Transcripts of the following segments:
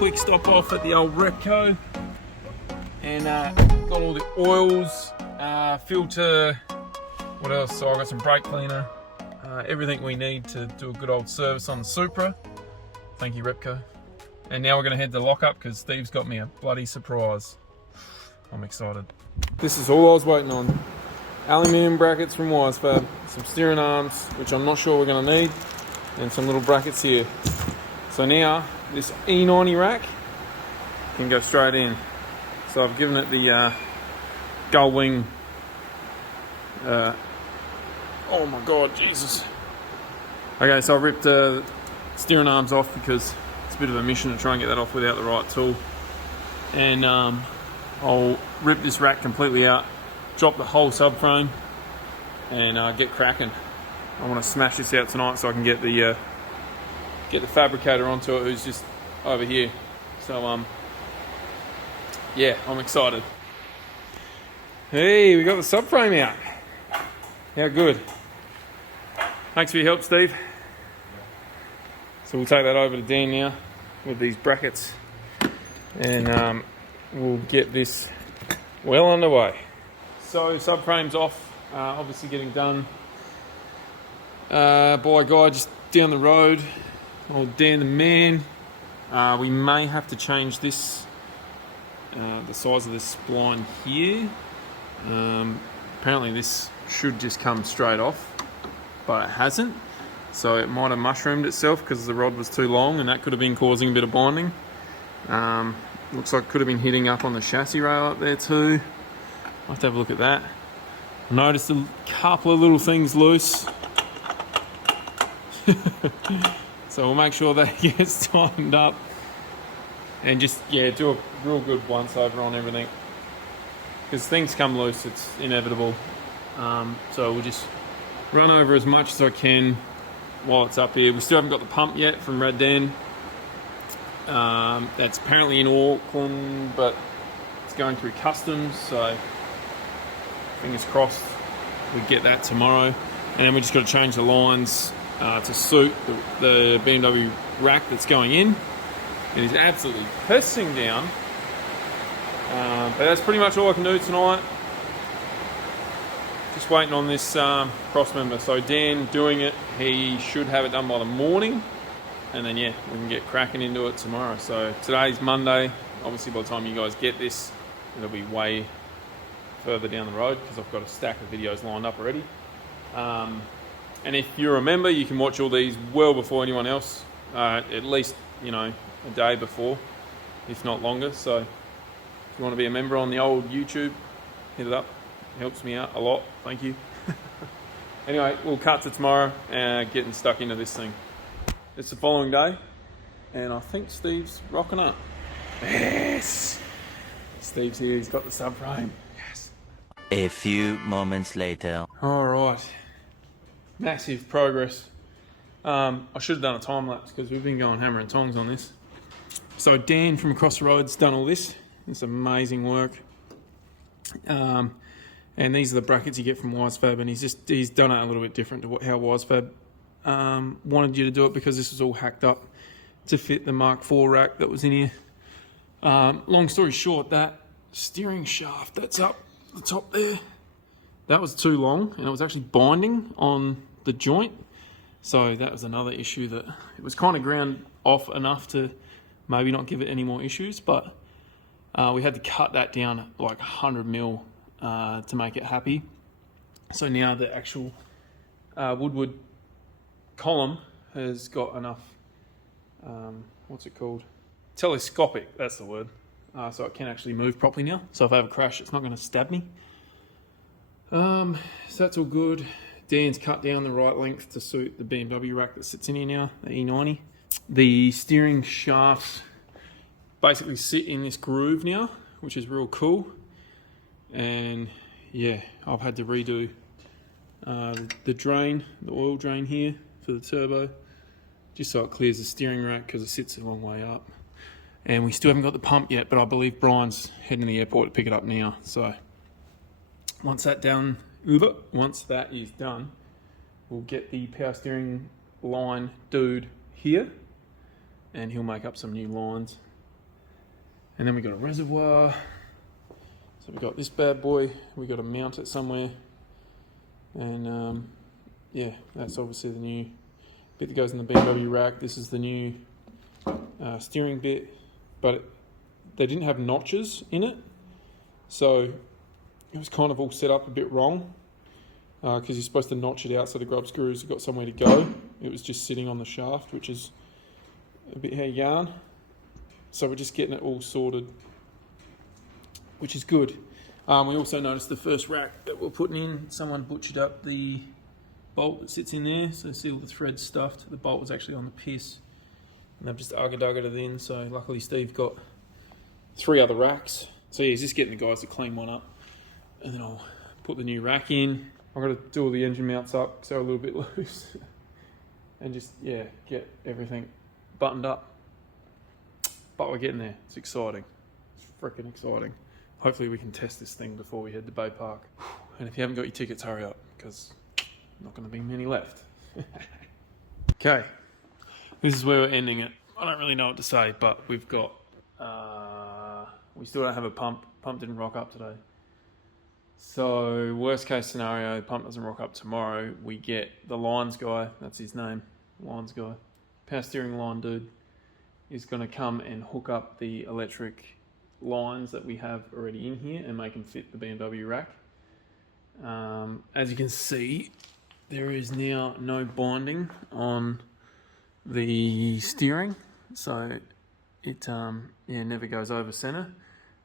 quick stop off at the old Repco and got all the oils, filter, what else? So I got some brake cleaner, everything we need to do a good old service on the Supra. Thank you, Repco. And now we're going to head to lockup because Steve's got me a bloody surprise. I'm excited. This is all I was waiting on. Aluminium brackets from Wisefab, some steering arms, which I'm not sure we're going to need, and some little brackets here. So now this E90 rack can go straight in. So I've given it the gull wing. Oh my god, Jesus. Okay, so I ripped the steering arms off because it's a bit of a mission to try and get that off without the right tool. And I'll rip this rack completely out, drop the whole subframe, and get cracking. I want to smash this out tonight so I can get the fabricator onto it, who's just over here. So yeah, I'm excited. Hey, we got the subframe out. How good. Thanks for your help, Steve. So we'll take that over to Dan now with these brackets, and we'll get this well underway. So subframe's off, obviously getting done by a guy just down the road, old Dan the man. We may have to change this, the size of this spline here. Apparently this should just come straight off, but it hasn't. So it might have mushroomed itself because the rod was too long, and that could have been causing a bit of binding. Looks like it could have been hitting up on the chassis rail up there too. I'll have to have a look at that. I noticed a couple of little things loose. So we'll make sure that gets tightened up. And just, yeah, do a real good once over on everything. Because things come loose, it's inevitable. So we'll just run over as much as I can while it's up here. We still haven't got the pump yet from Red Dan. That's apparently in Auckland, but it's going through customs, so fingers crossed we get that tomorrow. And then we just got to change the lines to suit the BMW rack that's going in. It is absolutely pissing down, but that's pretty much all I can do tonight. Just waiting on this cross member. So Dan doing it, he should have it done by the morning, and then yeah, we can get cracking into it tomorrow. So today's Monday. Obviously by the time you guys get this, it'll be way further down the road because I've got a stack of videos lined up already. And if you remember, you can watch all these well before anyone else, at least, you know, a day before, if not longer. So if you want to be a member on the old YouTube, hit it up. It helps me out a lot. Thank you. Anyway, we'll cut to tomorrow and getting stuck into this thing. It's the following day, and I think Steve's rocking up. Yes! Steve's here, he's got the subframe. Yes. A few moments later. Alright. Massive progress. I should have done a time lapse because we've been going hammer and tongs on this. So Dan from across the road's done all this. It's amazing work. And these are the brackets you get from Wisefab, and he's done it a little bit different to how Wisefab wanted you to do it, because this was all hacked up to fit the Mark IV rack that was in here. Long story short, that steering shaft that's up the top there, that was too long, and it was actually binding on the joint. So that was another issue, that it was kind of ground off enough to maybe not give it any more issues, but we had to cut that down like 100 mil to make it happy. So now the actual Woodward column has got enough, what's it called? Telescopic, that's the word. So it can actually move properly now. So if I have a crash, it's not going to stab me. So that's all good. Dan's cut down the right length to suit the BMW rack that sits in here now, the E90. The steering shafts basically sit in this groove now, which is real cool. And yeah, I've had to redo the drain, the oil drain here for the turbo, just so it clears the steering rack because it sits a long way up. And we still haven't got the pump yet, but I believe Brian's heading to the airport to pick it up now. So once that is done, we'll get the power steering line dude here, and he'll make up some new lines. And then we got a reservoir. So we got this bad boy. We got to mount it somewhere. And yeah, that's obviously the new bit that goes in the BMW rack. This is the new steering bit, but they didn't have notches in it, so it was kind of all set up a bit wrong, because you're supposed to notch it out so the grub screws have got somewhere to go. It was just sitting on the shaft, which is a bit hair yarn. So we're just getting it all sorted, which is good. We also noticed the first rack that we're putting in, someone butchered up the bolt that sits in there, so see all the threads stuffed. The bolt was actually on the piss, and they've just ugga-duggered it in. So luckily Steve got 3 other racks. So yeah, he's just getting the guys to clean one up, and then I'll put the new rack in. I've got to do all the engine mounts up because they're a little bit loose, and just, yeah, get everything buttoned up. But we're getting there. It's exciting. It's freaking exciting. Hopefully we can test this thing before we head to Baypark. And if you haven't got your tickets, hurry up, because not going to be many left. Okay, this is where we're ending it. I don't really know what to say, but we've got, we still don't have a pump. Pump didn't rock up today. So worst case scenario, pump doesn't rock up tomorrow. We get the lines guy, that's his name, lines guy, power steering line dude, is going to come and hook up the electric lines that we have already in here and make them fit the BMW rack. As you can see, there is now no binding on the steering, so it never goes over center,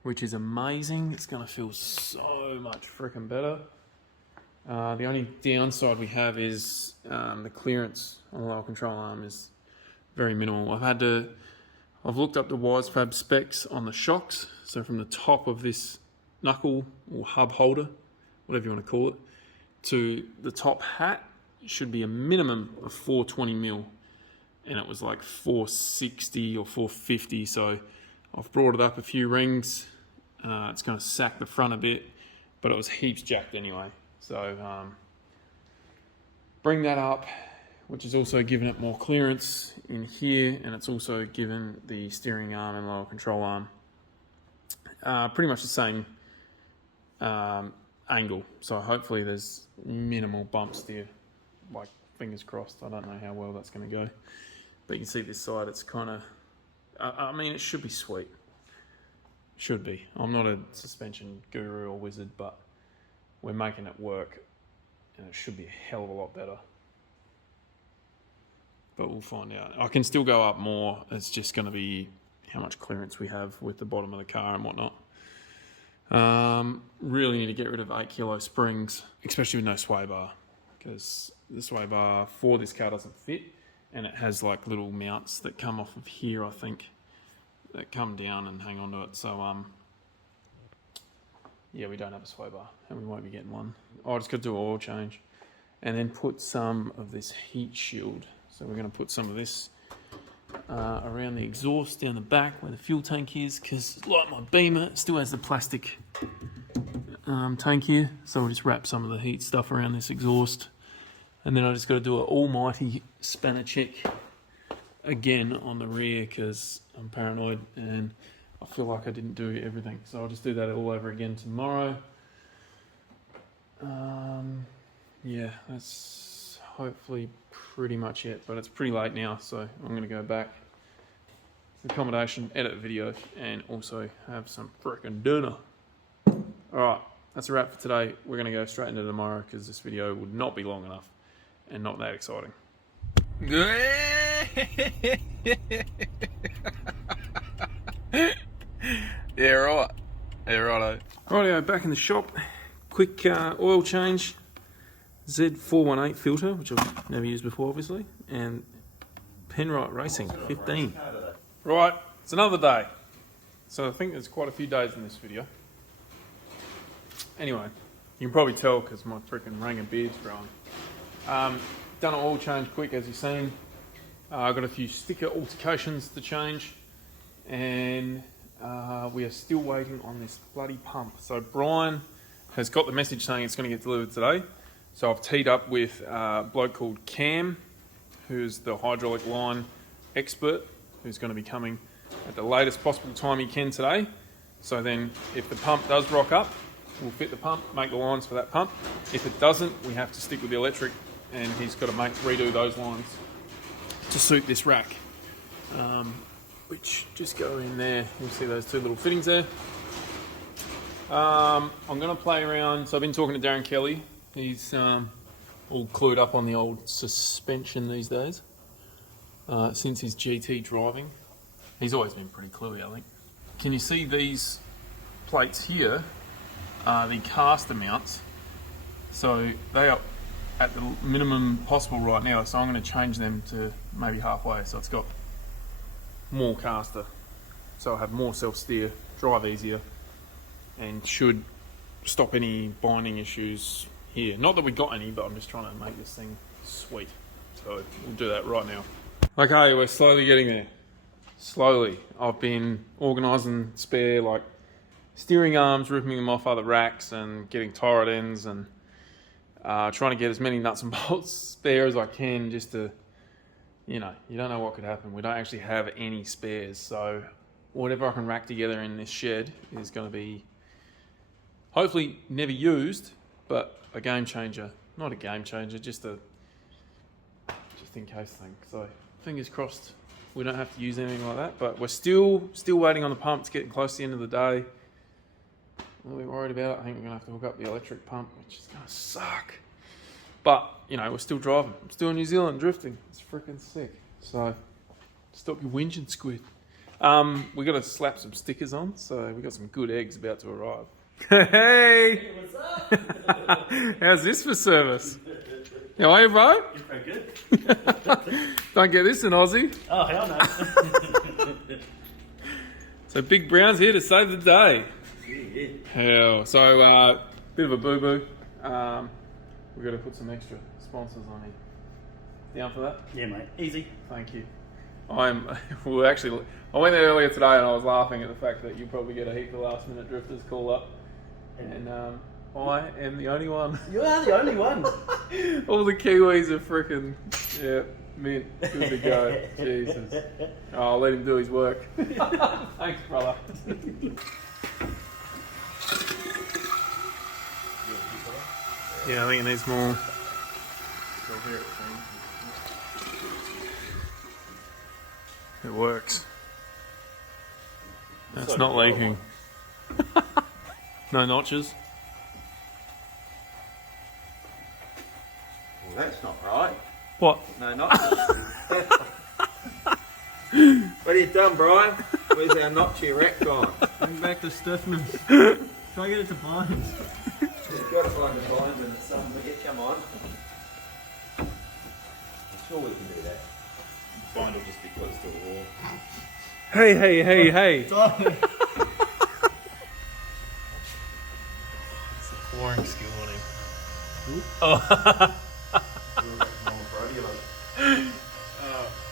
which is amazing. It's going to feel so much freaking better. The only downside we have is the clearance on the lower control arm is very minimal. I've looked up the Fab specs on the shocks, so from the top of this knuckle or hub holder, whatever you want to call it, to the top hat should be a minimum of 420mm, and it was like 460 or 450, so I've brought it up a few rings. It's going to sack the front a bit, but it was heaps jacked anyway, so bring that up, which is also giving it more clearance in here, and it's also given the steering arm and lower control arm pretty much the same angle, so hopefully there's minimal bumps there, like fingers crossed. I don't know how well that's going to go, but you can see this side, it's kind of, I mean, it should be sweet. Should be. I'm not a suspension guru or wizard, but we're making it work, and it should be a hell of a lot better. But we'll find out. I can still go up more. It's just going to be how much clearance we have with the bottom of the car and whatnot. Really need to get rid of 8 kilo springs, especially with no sway bar, because the sway bar for this car doesn't fit, and it has like little mounts that come off of here, I think, that come down and hang onto it. So yeah, we don't have a sway bar, and we won't be getting one. I just got to do an oil change, and then put some of this heat shield. So we're going to put some of this around the exhaust down the back where the fuel tank is, because like my Beamer, it still has the plastic tank here. So we'll just wrap some of the heat stuff around this exhaust. And then I just got to do an almighty spanner check again on the rear, because I'm paranoid and I feel like I didn't do everything. So I'll just do that all over again tomorrow. Yeah, that's hopefully pretty much it, but it's pretty late now, so I'm going to go back to accommodation, edit a video, and also have some frickin' dinner. Alright, that's a wrap for today. We're going to go straight into tomorrow, because this video would not be long enough and not that exciting. Yeah, right. Yeah, righto. Rightio, back in the shop. Quick oil change. Z418 filter, which I've never used before, obviously, and Penrite Racing 15. Right, it's another day. So I think there's quite a few days in this video. Anyway, you can probably tell because my freaking Ranga beard's growing. Done an oil change quick, as you've seen. I've got a few sticker altercations to change, and we are still waiting on this bloody pump. So Brian has got the message saying it's going to get delivered today. So I've teed up with a bloke called Cam, who's the hydraulic line expert, who's going to be coming at the latest possible time he can today. So then if the pump does rock up, we'll fit the pump, make the lines for that pump. If it doesn't, we have to stick with the electric, and he's got to redo those lines to suit this rack. Which just go in there. You see those two little fittings there. I'm going to play around. So I've been talking to Darren Kelly. He's all clued up on the old suspension these days. Since his GT driving. He's always been pretty cluey, I think. Can you see these plates here are the caster mounts? So they are at the minimum possible right now, so I'm going to change them to maybe halfway, so it's got more caster, so I'll have more self-steer, drive easier, and should stop any binding issues here. Not that we got any, but I'm just trying to make this thing sweet, so we'll do that right now. Okay, we're slowly getting there. Slowly. I've been organising spare like steering arms, ripping them off other racks and getting turret ends, and trying to get as many nuts and bolts spare as I can, just to, you know, you don't know what could happen. We don't actually have any spares, so whatever I can rack together in this shed is going to be hopefully never used, but a game changer. Not a game changer, just in case thing. So fingers crossed we don't have to use anything like that, but we're still waiting on the pump. It's getting close to the end of the day. A little bit worried about it. I think we're going to have to hook up the electric pump, which is going to suck. But, you know, we're still driving. I'm still in New Zealand drifting. It's freaking sick. So, stop your whinging, Squid. We got to slap some stickers on, so we got some good eggs about to arrive. Hey! What's up? How's this for service? How are you, bro? You're pretty good. Don't get this in Aussie. Oh, hell no. So Big Brown's here to save the day. Yeah. Hell. So, bit of a boo-boo. We've got to put some extra sponsors on here. Down for that? Yeah, mate. Easy. Thank you. I went there earlier today and I was laughing at the fact that you probably get a heap of last minute drifters call up. And I am the only one. You are the only one. All the Kiwis are freaking, yeah, mint. Good to go. Jesus. Oh, I'll let him do his work. Thanks, brother. Yeah, I think it needs more. It works. It's not leaking. No notches. Well, that's not right. What? No, not. What have you done, Brian? Where's our notchy rack gone? Bring back the stiffness. Try to get it to bind. You've got to find the lines in it somewhere. Come on. I'm sure we can do that. Bind will just be close to the wall. Hey. Sorry. Boring skill on him. Right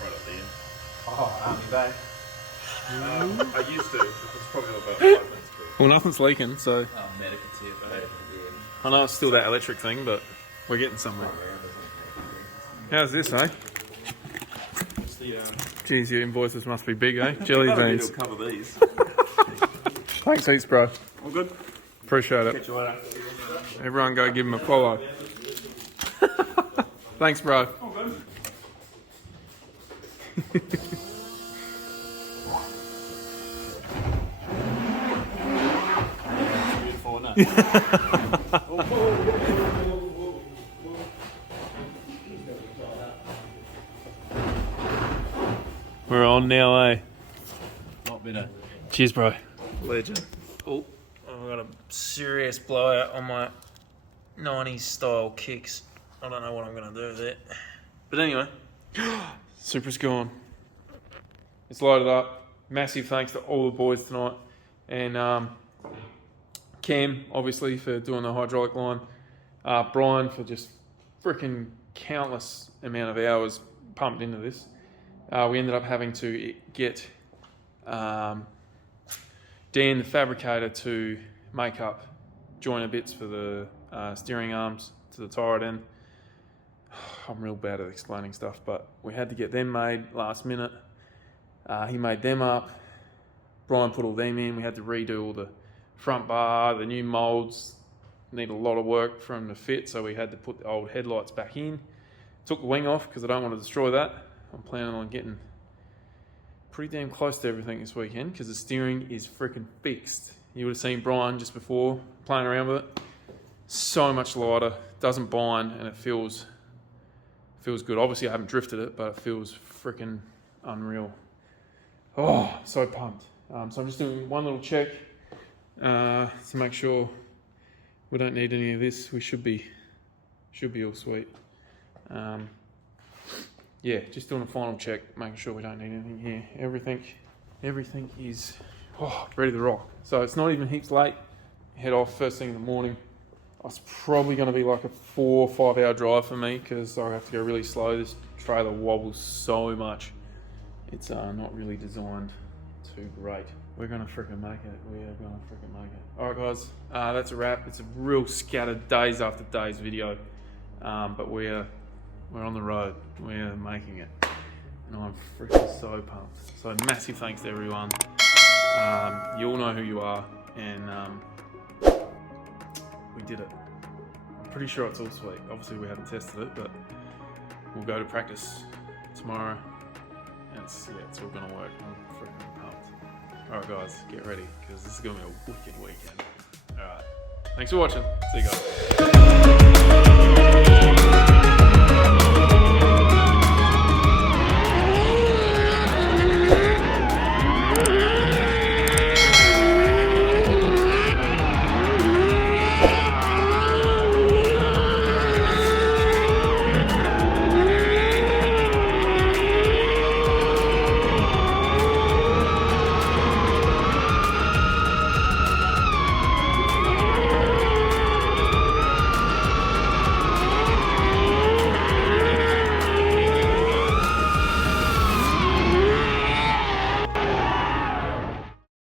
at the end. Oh, Army Bay. I used to. It's probably about 5 minutes ago. Well, nothing's leaking, so Oh, medic can see it, though. I know it's still that electric thing, but we're getting somewhere. How's this, eh? What's the, Jeez, your invoices must be big, eh? Jelly I need beans. to cover these. Thanks heaps, bro. All good? Appreciate it. Catch you later. Everyone go give him a follow. Thanks, bro. All good. Beautiful, isn't it? We're on now, eh? Lot better. Cheers, bro. Legend. Oh, I've got a serious blowout on my 90s style kicks. I don't know what I'm going to do with it. But anyway, Supra's gone. It's loaded up. Massive thanks to all the boys tonight. And Cam, obviously, for doing the hydraulic line. Brian, for just freaking countless amount of hours pumped into this. We ended up having to get Dan, the fabricator, to make up joiner bits for the steering arms to the turret end. I'm real bad at explaining stuff, but we had to get them made last minute. He made them up, Brian put all them in. We had to redo all the front bar, the new moulds need a lot of work for them to fit, so we had to put the old headlights back in. Took the wing off because I don't want to destroy that. I'm planning on getting pretty damn close to everything this weekend because the steering is freaking fixed. You would have seen Brian just before playing around with it. So much lighter, doesn't bind, and it feels good. Obviously I haven't drifted it, but it feels freaking unreal. Oh, so pumped. So I'm just doing one little check to make sure we don't need any of this. We should be all sweet. Yeah, just doing a final check, making sure we don't need anything here. Everything is ready to rock. So it's not even heaps late. Head off first thing in the morning. It's probably going to be like a 4 or 5 hour drive for me because I have to go really slow. This trailer wobbles so much. It's not really designed too great. We're going to freaking make it. We are going to freaking make it. Alright guys, that's a wrap. It's a real scattered days after days video. But we're on the road. We're making it. And I'm freaking so pumped. So massive thanks to everyone. You all know who you are. And we did it. I'm pretty sure it's all sweet. Obviously we haven't tested it, but we'll go to practice tomorrow. And it's all going to work. I'm freaking pumped. Alright guys, get ready, because this is going to be a wicked weekend. Alright, thanks for watching. See you guys.